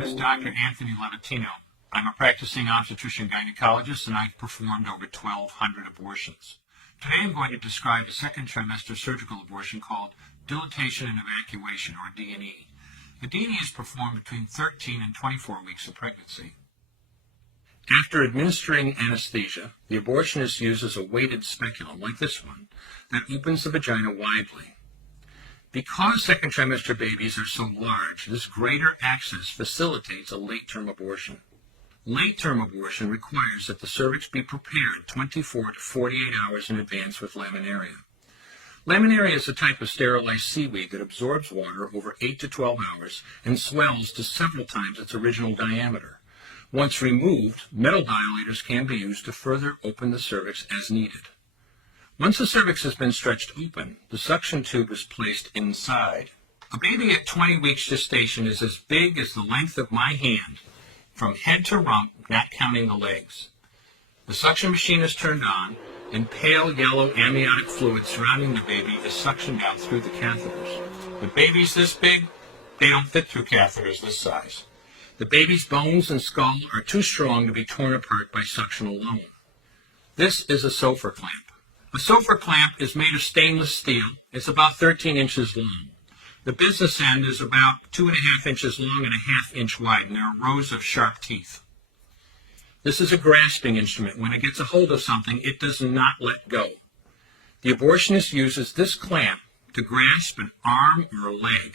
name is Dr. Anthony Levatino. I'm a practicing obstetrician-gynecologist, and I've performed over 1,200 abortions. Today I'm going to describe a second trimester surgical abortion called dilatation and evacuation, or D&E. The D&E is performed between 13 and 24 weeks of pregnancy. After administering anesthesia, the abortionist uses a weighted speculum, like this one, that opens the vagina widely. Because second trimester babies are so large, this greater access facilitates a late-term abortion. Late-term abortion requires that the cervix be prepared 24 to 48 hours in advance with laminaria. Laminaria is a type of sterilized seaweed that absorbs water over 8 to 12 hours and swells to several times its original diameter. Once removed, metal dilators can be used to further open the cervix as needed. Once the cervix has been stretched open, the suction tube is placed inside. A baby at 20 weeks gestation is as big as the length of my hand, from head to rump, not counting the legs. The suction machine is turned on, and pale yellow amniotic fluid surrounding the baby is suctioned out through the catheters. With babies this big, they don't fit through catheters this size. The baby's bones and skull are too strong to be torn apart by suction alone. This is a Sofer clamp. A Sofer clamp is made of stainless steel. It's about 13 inches long. The business end is about 2.5 inches long and a 1/2 inch wide, and there are rows of sharp teeth. This is a grasping instrument. When it gets a hold of something, it does not let go. The abortionist uses this clamp to grasp an arm or a leg.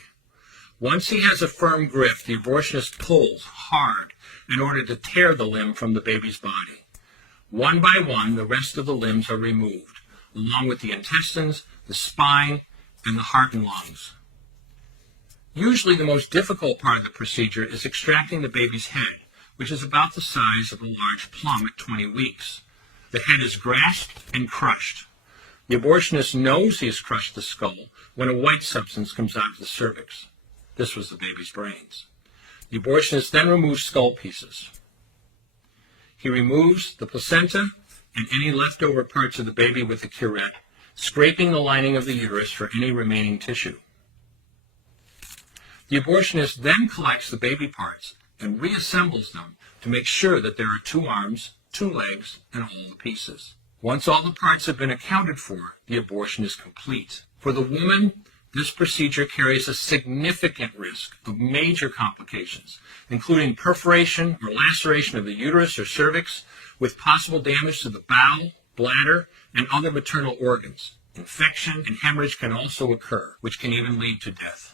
Once he has a firm grip, the abortionist pulls hard in order to tear the limb from the baby's body. One by one, the rest of the limbs are removed, along with the intestines, the spine, and the heart and lungs. Usually the most difficult part of the procedure is extracting the baby's head, which is about the size of a large plum at 20 weeks. The head is grasped and crushed. The abortionist knows he has crushed the skull when a white substance comes out of the cervix. This was the baby's brains. The abortionist then removes skull pieces. He removes the placenta and any leftover parts of the baby with a curette, scraping the lining of the uterus for any remaining tissue. The abortionist then collects the baby parts and reassembles them to make sure that there are 2 arms, 2 legs, and all the pieces. Once all the parts have been accounted for, the abortion is complete. For the woman, this procedure carries a significant risk of major complications, including perforation or laceration of the uterus or cervix, with possible damage to the bowel, bladder, and other maternal organs. Infection and hemorrhage can also occur, which can even lead to death.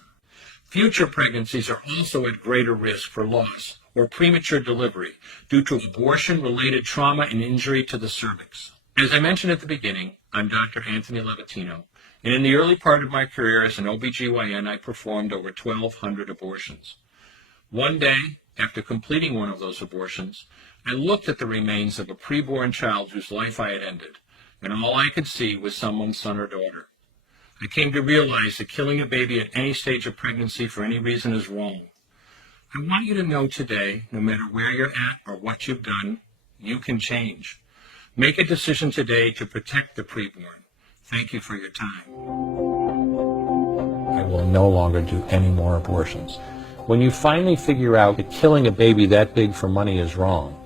Future pregnancies are also at greater risk for loss or premature delivery due to abortion-related trauma and injury to the cervix. As I mentioned at the beginning, I'm Dr. Anthony Levatino, and in the early part of my career as an OBGYN, I performed over 1,200 abortions. One day, after completing one of those abortions, I looked at the remains of a preborn child whose life I had ended, and all I could see was someone's son or daughter. I came to realize that killing a baby at any stage of pregnancy for any reason is wrong. I want you to know today, no matter where you're at or what you've done, you can change. Make a decision today to protect the preborn. Thank you for your time. I will no longer do any more abortions. When you finally figure out that killing a baby that big for money is wrong,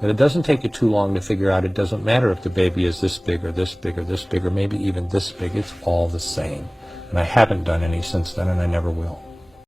that it doesn't take you too long to figure out it doesn't matter if the baby is this big or this big or this big or maybe even this big, it's all the same. And I haven't done any since then, and I never will.